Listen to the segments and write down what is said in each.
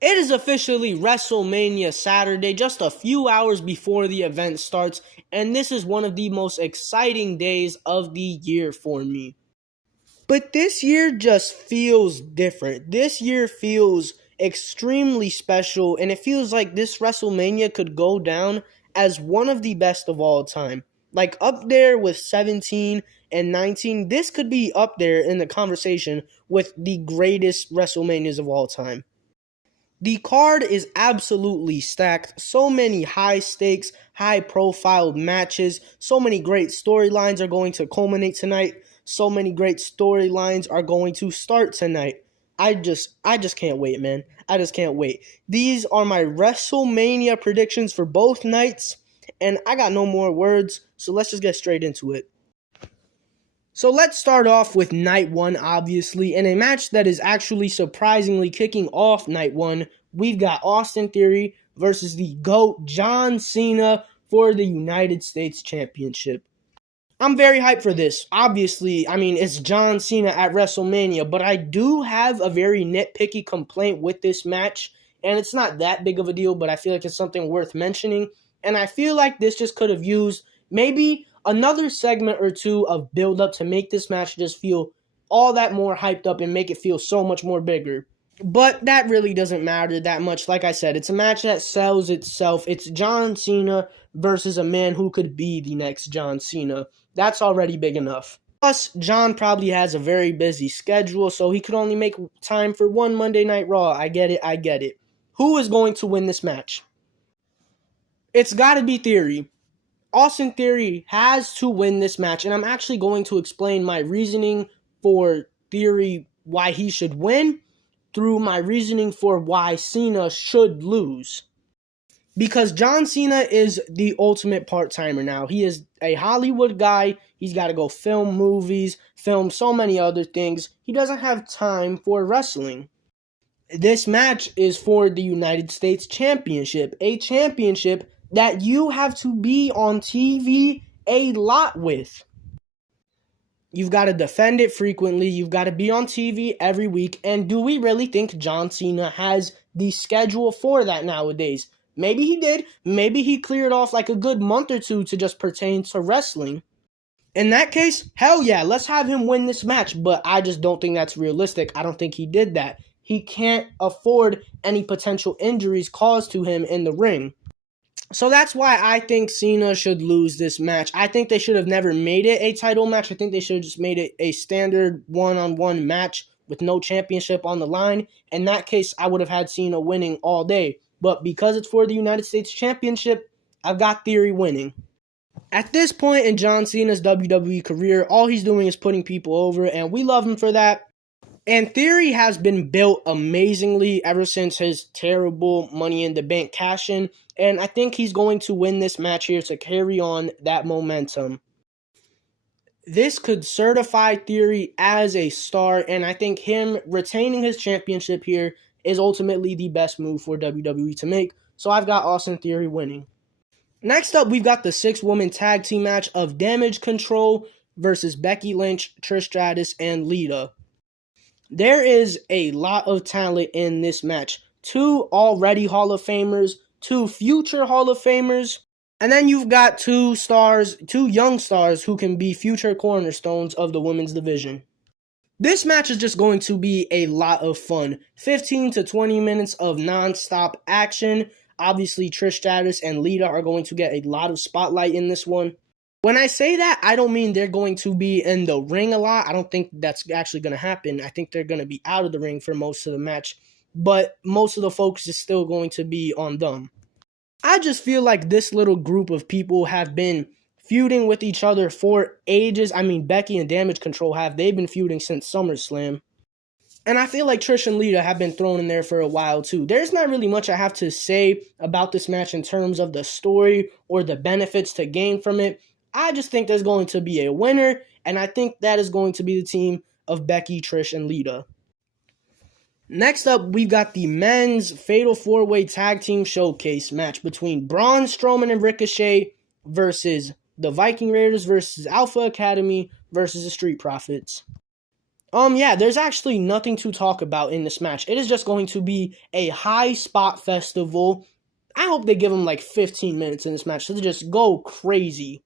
It is officially WrestleMania Saturday, just a few hours before the event starts, and this is one of the most exciting days of the year for me. But this year just feels different. This year feels extremely special, and it feels like this WrestleMania could go down as one of the best of all time. Like up there with 17 and 19, this could be up there in the conversation with the greatest WrestleManias of all time. The card is absolutely stacked. So many high stakes, high profile matches. So many great storylines are going to culminate tonight. So many great storylines are going to start tonight. I just can't wait, man. I just can't wait. These are my WrestleMania predictions for both nights, and I got no more words, so let's just get straight into it. So let's start off with night one, obviously, in a match that is actually surprisingly kicking off night one. We've got Austin Theory versus the GOAT John Cena for the United States Championship. I'm very hyped for this. Obviously, it's John Cena at WrestleMania, but I do have a very nitpicky complaint with this match, and it's not that big of a deal, but I feel like it's something worth mentioning, and I feel like this just could have used maybe another segment or two of build-up to make this match just feel all that more hyped up and make it feel so much more bigger. But that really doesn't matter that much. Like I said, it's a match that sells itself. It's John Cena versus a man who could be the next John Cena. That's already big enough. Plus, John probably has a very busy schedule, so he could only make time for one Monday Night Raw. I get it. Who is going to win this match? It's got to be Theory. Austin Theory has to win this match, and I'm actually going to explain my reasoning for Theory why he should win through my reasoning for why Cena should lose. Because John Cena is the ultimate part-timer now. He is a Hollywood guy. He's got to go film movies, film so many other things. He doesn't have time for wrestling. This match is for the United States Championship, a championship that you have to be on TV a lot with. You've got to defend it frequently. You've got to be on TV every week. And do we really think John Cena has the schedule for that nowadays? Maybe he did. Maybe he cleared off like a good month or two to just pertain to wrestling. In that case, hell yeah, let's have him win this match. But I just don't think that's realistic. I don't think he did that. He can't afford any potential injuries caused to him in the ring. So that's why I think Cena should lose this match. I think they should have never made it a title match. I think they should have just made it a standard one-on-one match with no championship on the line. In that case, I would have had Cena winning all day. But because it's for the United States Championship, I've got Theory winning. At this point in John Cena's WWE career, all he's doing is putting people over, and we love him for that. And Theory has been built amazingly ever since his terrible Money in the Bank cash-in, and I think he's going to win this match here to carry on that momentum. This could certify Theory as a star, and I think him retaining his championship here is ultimately the best move for WWE to make, so I've got Austin Theory winning. Next up, we've got the 6-woman tag team match of Damage Control versus Becky Lynch, Trish Stratus, and Lita. There is a lot of talent in this match. 2 already Hall of Famers, 2 future Hall of Famers, and then you've got 2 young stars who can be future cornerstones of the women's division. This match is just going to be a lot of fun. 15 to 20 minutes of non-stop action. Obviously, Trish Stratus and Lita are going to get a lot of spotlight in this one. When I say that, I don't mean they're going to be in the ring a lot. I don't think that's actually going to happen. I think they're going to be out of the ring for most of the match, but most of the focus is still going to be on them. I just feel like this little group of people have been feuding with each other for ages. Becky and Damage Control they've been feuding since SummerSlam. And I feel like Trish and Lita have been thrown in there for a while too. There's not really much I have to say about this match in terms of the story or the benefits to gain from it. I just think there's going to be a winner, and I think that is going to be the team of Becky, Trish, and Lita. Next up, we've got the men's Fatal 4-Way Tag Team Showcase match between Braun Strowman and Ricochet versus the Viking Raiders versus Alpha Academy versus the Street Profits. Yeah, there's actually nothing to talk about in this match. It is just going to be a high spot festival. I hope they give them like 15 minutes in this match so they just go crazy.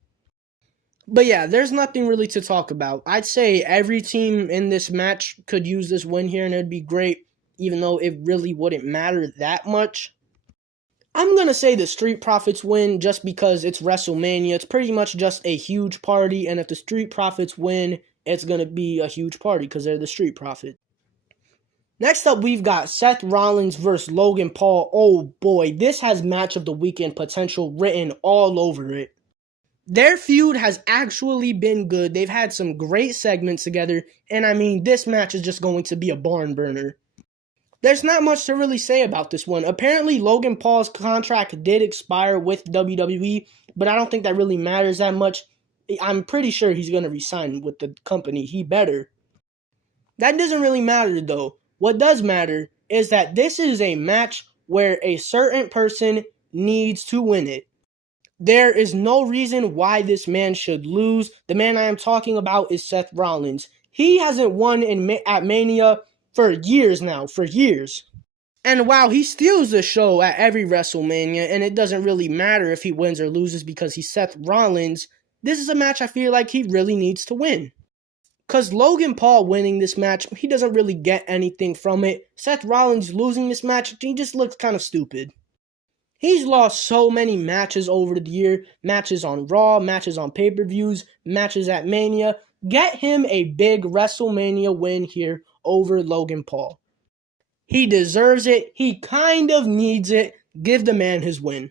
But yeah, there's nothing really to talk about. I'd say every team in this match could use this win here and it'd be great, even though it really wouldn't matter that much. I'm going to say the Street Profits win just because it's WrestleMania. It's pretty much just a huge party, and if the Street Profits win, it's going to be a huge party because they're the Street Profits. Next up, we've got Seth Rollins versus Logan Paul. Oh boy, this has match of the weekend potential written all over it. Their feud has actually been good. They've had some great segments together, and I mean, this match is just going to be a barn burner. There's not much to really say about this one. Apparently, Logan Paul's contract did expire with WWE, but I don't think that really matters that much. I'm pretty sure he's going to resign with the company. He better. That doesn't really matter, though. What does matter is that this is a match where a certain person needs to win it. There is no reason why this man should lose. The man I am talking about is Seth Rollins. He hasn't won at Mania for years now, for years. And wow, he steals the show at every WrestleMania, and it doesn't really matter if he wins or loses because he's Seth Rollins. This is a match I feel like he really needs to win. Because Logan Paul winning this match, he doesn't really get anything from it. Seth Rollins losing this match, he just looks kind of stupid. He's lost so many matches over the year. Matches on Raw, matches on pay-per-views, matches at Mania. Get him a big WrestleMania win here over Logan Paul. He deserves it. He kind of needs it. Give the man his win.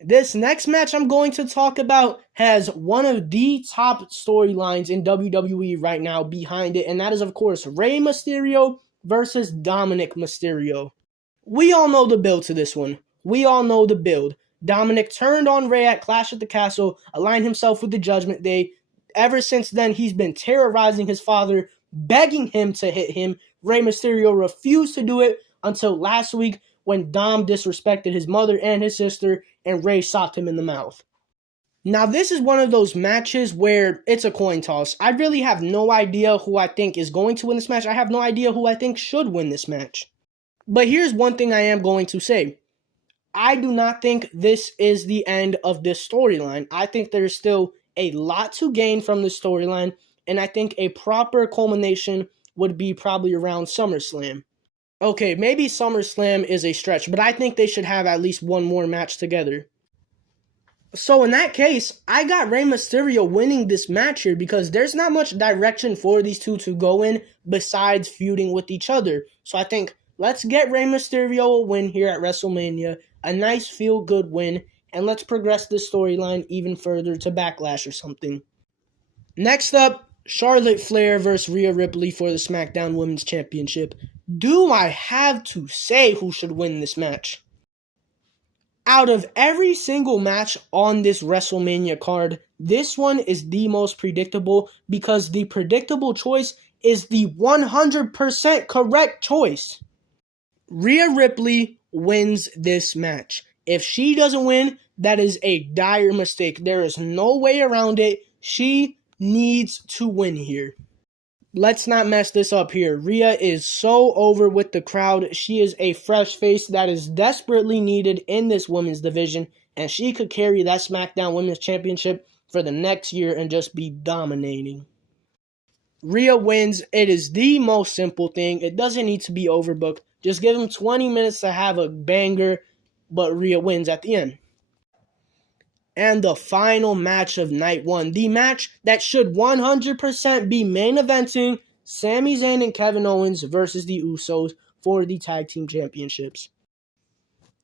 This next match I'm going to talk about has one of the top storylines in WWE right now behind it, and that is, of course, Rey Mysterio versus Dominic Mysterio. We all know the build to this one. We all know the build. Dominic turned on Rey at Clash at the Castle, aligned himself with the Judgment Day. Ever since then, he's been terrorizing his father, begging him to hit him. Rey Mysterio refused to do it until last week when Dom disrespected his mother and his sister, and Rey socked him in the mouth. Now, this is one of those matches where it's a coin toss. I really have no idea who I think is going to win this match. I have no idea who I think should win this match. But here's one thing I am going to say. I do not think this is the end of this storyline. I think there's still a lot to gain from this storyline, and I think a proper culmination would be probably around SummerSlam. Okay, maybe SummerSlam is a stretch, but I think they should have at least one more match together. So in that case, I got Rey Mysterio winning this match here because there's not much direction for these two to go in besides feuding with each other. So I think let's get Rey Mysterio a win here at WrestleMania, a nice feel-good win, and let's progress this storyline even further to Backlash or something. Next up, Charlotte Flair versus Rhea Ripley for the SmackDown Women's Championship. Do I have to say who should win this match? Out of every single match on this WrestleMania card, this one is the most predictable because the predictable choice is the 100% correct choice. Rhea Ripley wins this match. If she doesn't win, that is a dire mistake. There is no way around it. She needs to win here. Let's not mess this up here. Rhea is so over with the crowd. She is a fresh face that is desperately needed in this women's division, and she could carry that SmackDown Women's Championship for the next year and just be dominating. Rhea wins. It is the most simple thing. It doesn't need to be overbooked. Just give them 20 minutes to have a banger, but Rhea wins at the end. And the final match of night one, the match that should 100% be main eventing, Sami Zayn and Kevin Owens versus the Usos for the Tag Team Championships.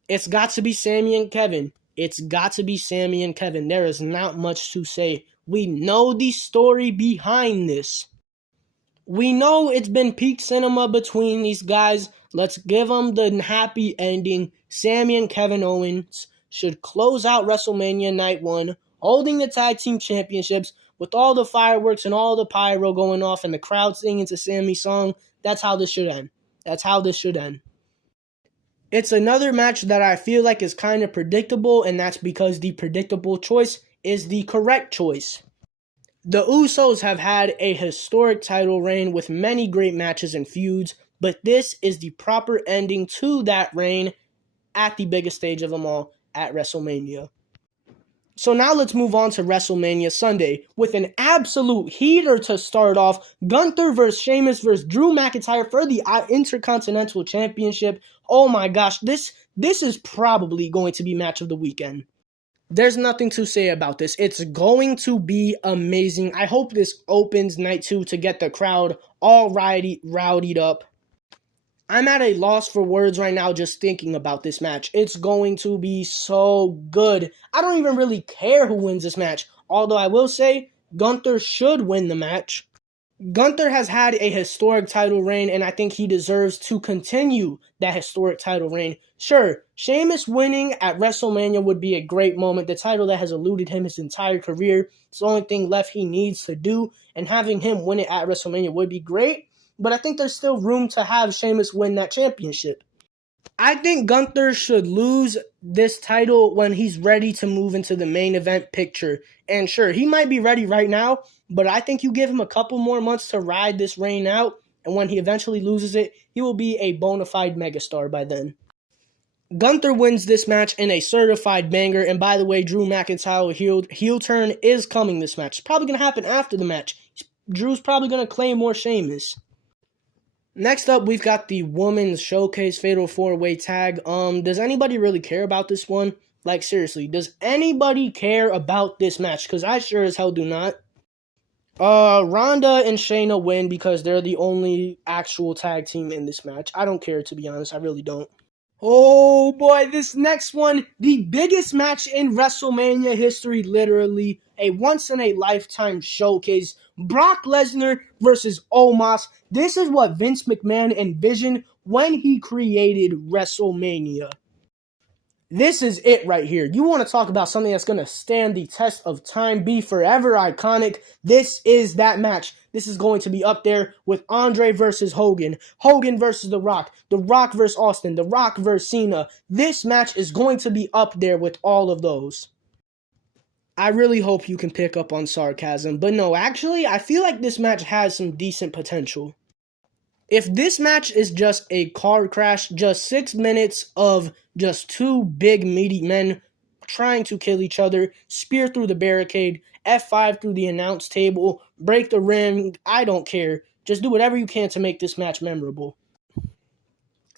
It's got to be Sami and Kevin. It's got to be Sami and Kevin. There is not much to say. We know the story behind this. We know it's been peak cinema between these guys. Let's give them the happy ending. Sami and Kevin Owens should close out WrestleMania Night 1, holding the Tag Team Championships with all the fireworks and all the pyro going off and the crowd singing to Sami's song. That's how this should end. That's how this should end. It's another match that I feel like is kind of predictable, and that's because the predictable choice is the correct choice. The Usos have had a historic title reign with many great matches and feuds, but this is the proper ending to that reign at the biggest stage of them all, at WrestleMania. So now let's move on to WrestleMania Sunday with an absolute heater to start off. Gunther versus Sheamus versus Drew McIntyre for the Intercontinental Championship. Oh my gosh, this is probably going to be match of the weekend. There's nothing to say about this. It's going to be amazing. I hope this opens night 2 to get the crowd all rowdied up. I'm at a loss for words right now just thinking about this match. It's going to be so good. I don't even really care who wins this match. Although I will say, Gunther should win the match. Gunther has had a historic title reign, and I think he deserves to continue that historic title reign. Sure, Sheamus winning at WrestleMania would be a great moment. The title that has eluded him his entire career. It's the only thing left he needs to do, and having him win it at WrestleMania would be great. But I think there's still room to have Sheamus win that championship. I think Gunther should lose this title when he's ready to move into the main event picture. And sure, he might be ready right now, but I think you give him a couple more months to ride this reign out, and when he eventually loses it, he will be a bona fide megastar by then. Gunther wins this match in a certified banger, and by the way, Drew McIntyre heel turn is coming this match. It's probably going to happen after the match. Drew's probably going to claim more Sheamus. Next up, we've got the Women's Showcase Fatal 4-Way Tag. Does anybody really care about this one? Like, seriously, does anybody care about this match? Because I sure as hell do not. Ronda and Shayna win because they're the only actual tag team in this match. I don't care, to be honest. I really don't. Oh boy, this next one, the biggest match in WrestleMania history, literally. A once-in-a-lifetime showcase. Brock Lesnar versus Omas. This is what Vince McMahon envisioned when he created WrestleMania. This is it right here. You want to talk about something that's going to stand the test of time, be forever iconic. This is that match. This is going to be up there with Andre versus Hogan, Hogan versus The Rock versus Austin, The Rock versus Cena. This match is going to be up there with all of those. I really hope you can pick up on sarcasm, but no, actually, I feel like this match has some decent potential. If this match is just a car crash, just 6 minutes of just two big meaty men trying to kill each other, spear through the barricade, F5 through the announce table, break the ring, I don't care. Just do whatever you can to make this match memorable.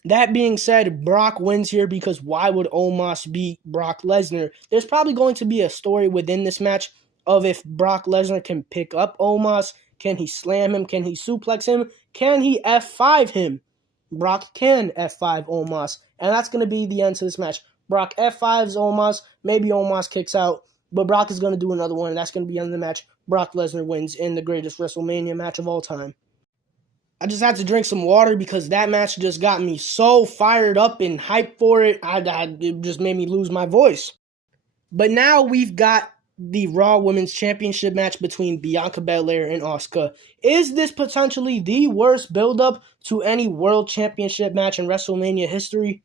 That being said, Brock wins here because why would Omas beat Brock Lesnar? There's probably going to be a story within this match of if Brock Lesnar can pick up Omas. Can he slam him? Can he suplex him? Can he F5 him? Brock can F5 Omas. And that's going to be the end to this match. Brock F5s Omas. Maybe Omas kicks out. But Brock is going to do another one. And that's going to be the end of the match. Brock Lesnar wins in the greatest WrestleMania match of all time. I just had to drink some water because that match just got me so fired up and hyped for it. It just made me lose my voice. But now we've got the Raw Women's Championship match between Bianca Belair and Asuka. Is this potentially the worst build-up to any World Championship match in WrestleMania history?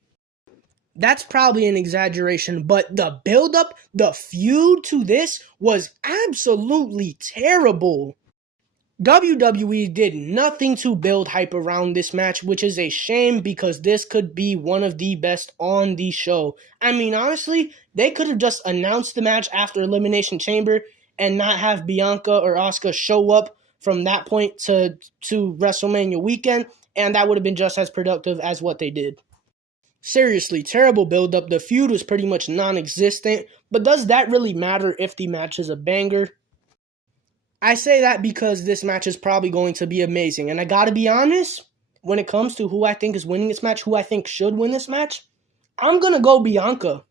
That's probably an exaggeration, but the build-up, the feud to this was absolutely terrible. WWE did nothing to build hype around this match, which is a shame because this could be one of the best on the show. I mean, honestly, they could have just announced the match after Elimination Chamber and not have Bianca or Asuka show up from that point to WrestleMania weekend, and that would have been just as productive as what they did. Seriously, terrible build-up. The feud was pretty much non-existent, but does that really matter if the match is a banger? I say that because this match is probably going to be amazing. And I gotta be honest, when it comes to who I think is winning this match, who I think should win this match, I'm gonna go Bianca.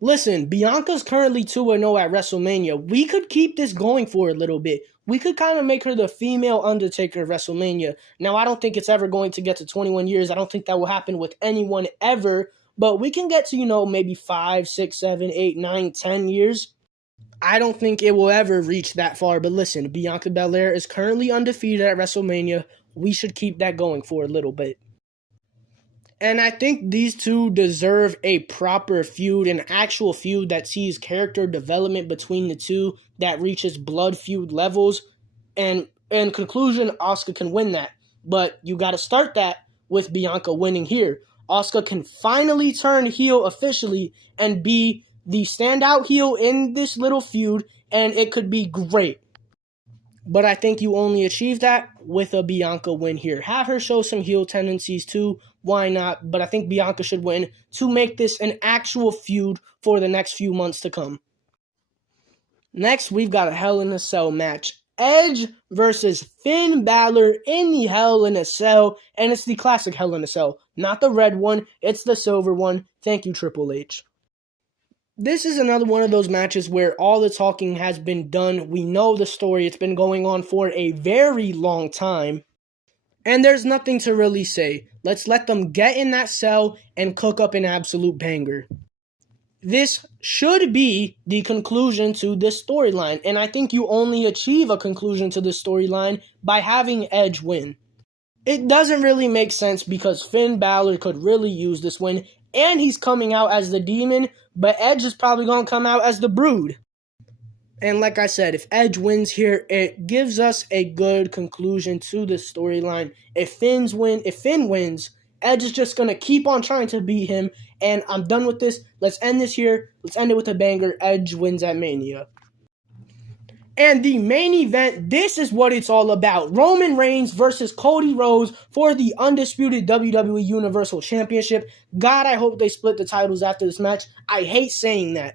Listen, Bianca's currently 2-0 at WrestleMania. We could keep this going for a little bit. We could kind of make her the female Undertaker of WrestleMania. Now, I don't think it's ever going to get to 21 years. I don't think that will happen with anyone ever. But we can get to, maybe 5, 6, 7, 8, 9, 10 years. I don't think it will ever reach that far, but listen, Bianca Belair is currently undefeated at WrestleMania. We should keep that going for a little bit. And I think these two deserve a proper feud, an actual feud that sees character development between the two that reaches blood feud levels. And in conclusion, Asuka can win that. But you got to start that with Bianca winning here. Asuka can finally turn heel officially and be the standout heel in this little feud, and it could be great. But I think you only achieve that with a Bianca win here. Have her show some heel tendencies too. Why not? But I think Bianca should win to make this an actual feud for the next few months to come. Next, we've got a Hell in a Cell match. Edge versus Finn Balor in the Hell in a Cell. And it's the classic Hell in a Cell. Not the red one. It's the silver one. Thank you, Triple H. This is another one of those matches where all the talking has been done. We know the story. It's been going on for a very long time. And there's nothing to really say. Let's let them get in that cell and cook up an absolute banger. This should be the conclusion to this storyline. And I think you only achieve a conclusion to this storyline by having Edge win. It doesn't really make sense because Finn Balor could really use this win. And he's coming out as the Demon, but Edge is probably going to come out as the Brood. And like I said, if Edge wins here, it gives us a good conclusion to the storyline. If Finn wins, Edge is just going to keep on trying to beat him. And I'm done with this. Let's end this here. Let's end it with a banger. Edge wins at Mania. And the main event, this is what it's all about. Roman Reigns versus Cody Rhodes for the undisputed WWE Universal Championship. God, I hope they split the titles after this match. I hate saying that.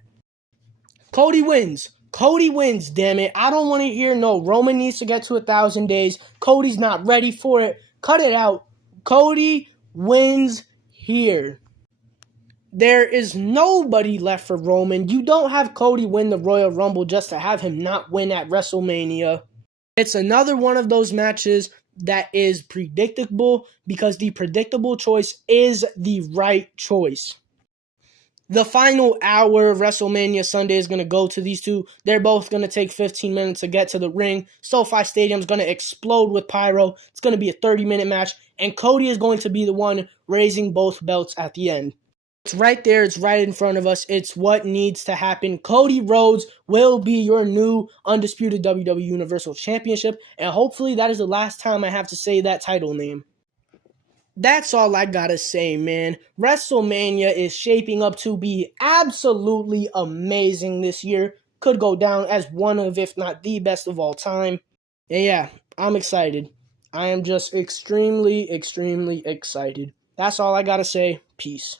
Cody wins. Cody wins, damn it. I don't want to hear no Roman needs to get to 1,000 days. Cody's not ready for it. Cut it out. Cody wins here. There is nobody left for Roman. You don't have Cody win the Royal Rumble just to have him not win at WrestleMania. It's another one of those matches that is predictable because the predictable choice is the right choice. The final hour of WrestleMania Sunday is going to go to these two. They're both going to take 15 minutes to get to the ring. SoFi Stadium's going to explode with pyro. It's going to be a 30-minute match, and Cody is going to be the one raising both belts at the end. It's right there. It's right in front of us. It's what needs to happen. Cody Rhodes will be your new undisputed WWE Universal Championship, and hopefully that is the last time I have to say that title name. That's all I gotta say, man. WrestleMania is shaping up to be absolutely amazing this year. Could go down as one of, if not the best of all time. And yeah, I'm excited. I am just extremely, extremely excited. That's all I gotta say. Peace.